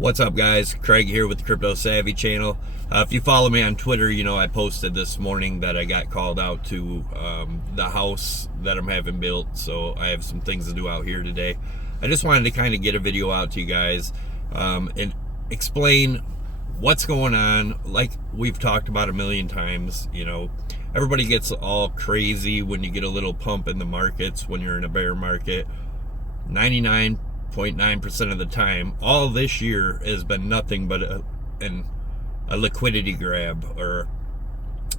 What's up, guys? Craig here with the Crypto Savvy channel. If you follow me on Twitter, you know I posted this morning that I got called out to the house that I'm having built, so I have some things to do out here today. I just wanted to kind of get a video out to you guys and explain what's going on. Like we've talked about a million times, you know, everybody gets all crazy when you get a little pump in the markets when you're in a bear market. 99.9% of the time, all this year has been nothing but a liquidity grab or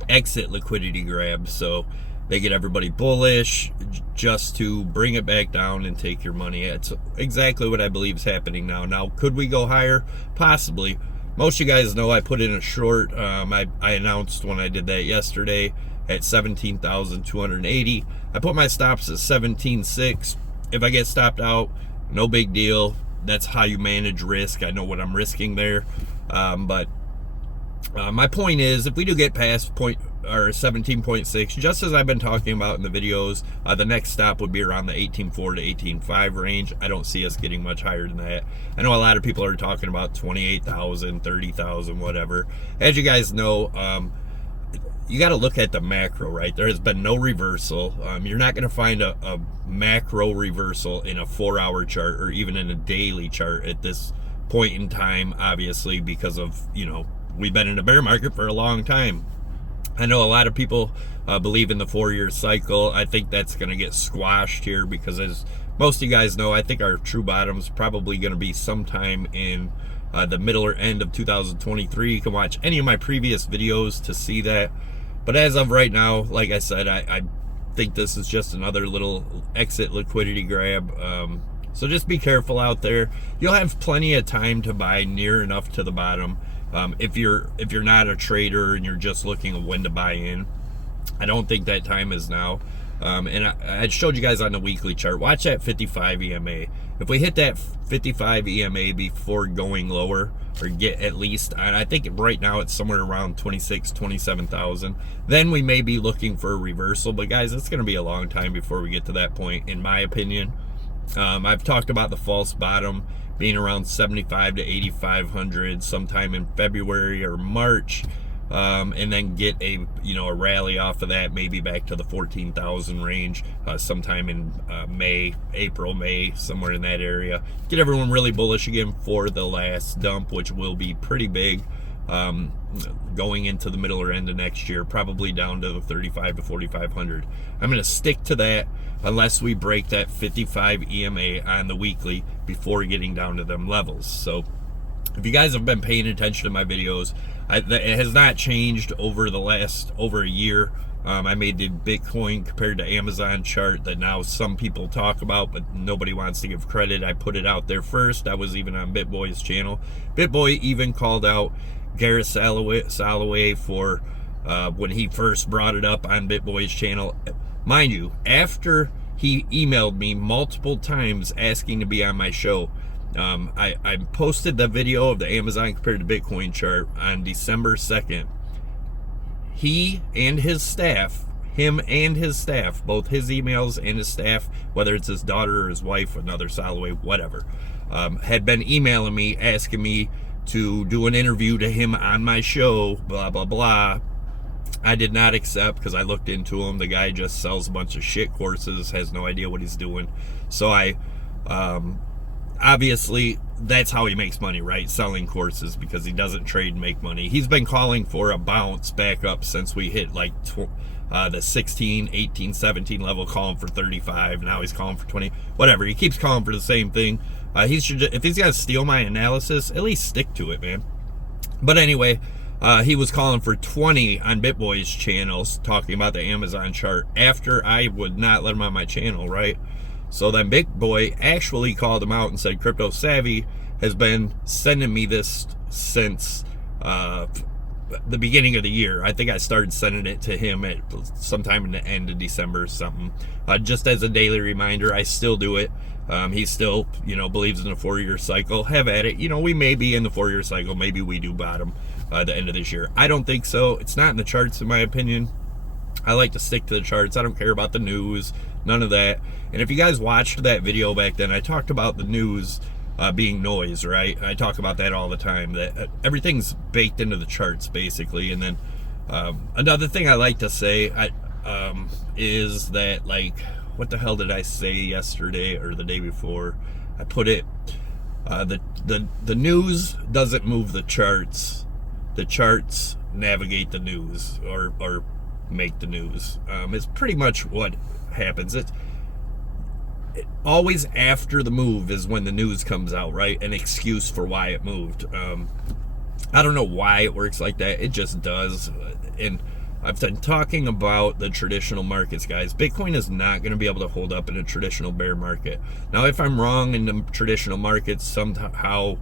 exit liquidity grab. So they get everybody bullish just to bring it back down and take your money. It's exactly what I believe is happening now. Now, could we go higher? Possibly. Most of you guys know I put in a short. I announced when I did that yesterday at 17,280. I put my stops at 17.6. If I get stopped out, no big deal. That's how you manage risk. I know what I'm risking there. But my point is, if we do get past 17.6, just as I've been talking about in the videos, the next stop would be around the 18.4 to 18.5 range. I don't see us getting much higher than that. I know a lot of people are talking about 28,000, 30,000, whatever. As you guys know, you got to look at the macro, right? There has been no reversal. You're not going to find a macro reversal in a 4-hour chart or even in a daily chart at this point in time, obviously, because of, you know, we've been in a bear market for a long time. I know a lot of people believe in the 4-year cycle. I think that's going to get squashed here because, as most of you guys know, I think our true bottom is probably going to be sometime in the middle or end of 2023. You can watch any of my previous videos to see that. But as of right now, like I said, I think this is just another little exit liquidity grab. So just be careful out there. You'll have plenty of time to buy near enough to the bottom. If you're not a trader and you're just looking at when to buy in, I don't think that time is now. And I showed you guys on the weekly chart. Watch that 55 EMA. If we hit that 55 EMA before going lower, or get at least, and I think right now it's somewhere around 26, 27,000, then we may be looking for a reversal. But guys, it's going to be a long time before we get to that point, in my opinion. I've talked about the false bottom being around 75 to 8,500 sometime in February or March. And then get a rally off of that, maybe back to the 14,000 range sometime in April, May, somewhere in that area. Get everyone really bullish again for the last dump, which will be pretty big, going into the middle or end of next year, probably down to the 35 to 4,500. I'm going to stick to that unless we break that 55 EMA on the weekly before getting down to them levels. So if you guys have been paying attention to my videos, it has not changed over a year. I made the Bitcoin compared to Amazon chart that now some people talk about, but nobody wants to give credit. I put it out there first. I was even on BitBoy's channel. BitBoy even called out Gareth Soloway for when he first brought it up on BitBoy's channel. Mind you, after he emailed me multiple times asking to be on my show. I posted the video of the Amazon compared to Bitcoin chart on December 2nd. He and his staff, both his emails and his staff, whether it's his daughter or his wife, another Soloway, whatever, had been emailing me, asking me to do an interview to him on my show, blah, blah, blah. I did not accept because I looked into him. The guy just sells a bunch of shit courses, has no idea what he's doing. So obviously, that's how he makes money, right? Selling courses, because he doesn't trade and make money. He's been calling for a bounce back up since we hit like the 16, 18, 17 level, calling for 35. Now he's calling for 20. Whatever. He keeps calling for the same thing. If he's going to steal my analysis, at least stick to it, man. But anyway, he was calling for 20 on BitBoy's channels, talking about the Amazon chart, after I would not let him on my channel, right? So then BitBoy actually called him out and said, Crypto Savvy has been sending me this since the beginning of the year. I think I started sending it to him at sometime in the end of December or something. Just as a daily reminder, I still do it. He still, believes in a 4-year cycle. Have at it. We may be in the 4-year cycle. Maybe we do bottom at the end of this year. I don't think so. It's not in the charts, in my opinion. I like to stick to the charts. I don't care about the news, none of that. And if you guys watched that video back then, I talked about the news being noise, right? I talk about that all the time, that everything's baked into the charts basically. And then another thing I like to say is that, like, what the hell did I say yesterday or the day before? I put it, the news doesn't move the charts navigate the news, or make the news. It's pretty much what happens. It always after the move is when the news comes out, right? An excuse for why it moved. I don't know why it works like that. It just does. And I've been talking about the traditional markets, guys. Bitcoin is not going to be able to hold up in a traditional bear market. Now, if I'm wrong in the traditional markets, somehow,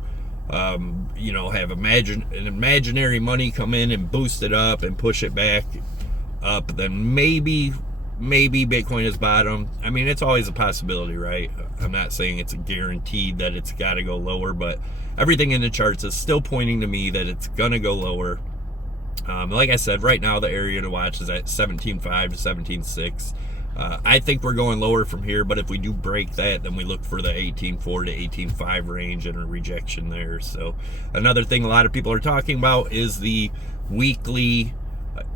have an imaginary money come in and boost it up and push it back up, then maybe Bitcoin is bottom. I mean, it's always a possibility, right? I'm not saying it's a guaranteed that it's got to go lower, but everything in the charts is still pointing to me that it's going to go lower. Like I said, right now the area to watch is at 17.5 to 17.6. I think we're going lower from here, but if we do break that, then we look for the 18.4 to 18.5 range and a rejection there. So another thing a lot of people are talking about is the weekly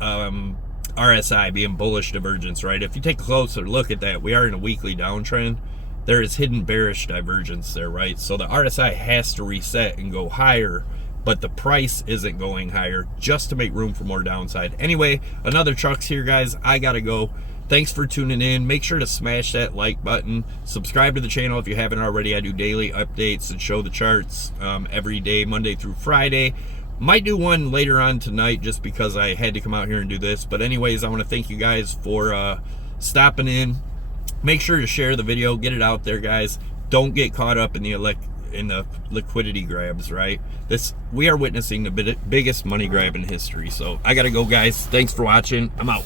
RSI being bullish divergence, right? If you take a closer look at that, we are in a weekly downtrend. There is hidden bearish divergence there, right? So the RSI has to reset and go higher, but the price isn't going higher, just to make room for more downside. Anyway, another Chuck's here, guys. I gotta go. Thanks for tuning in. Make sure to smash that like button. Subscribe to the channel if you haven't already. I do daily updates and show the charts every day, Monday through Friday. Might do one later on tonight just because I had to come out here and do this. But anyways, I want to thank you guys for stopping in. Make sure to share the video. Get it out there, guys. Don't get caught up in the liquidity grabs, right? We are witnessing the biggest money grab in history. So I gotta go, guys. Thanks for watching. I'm out.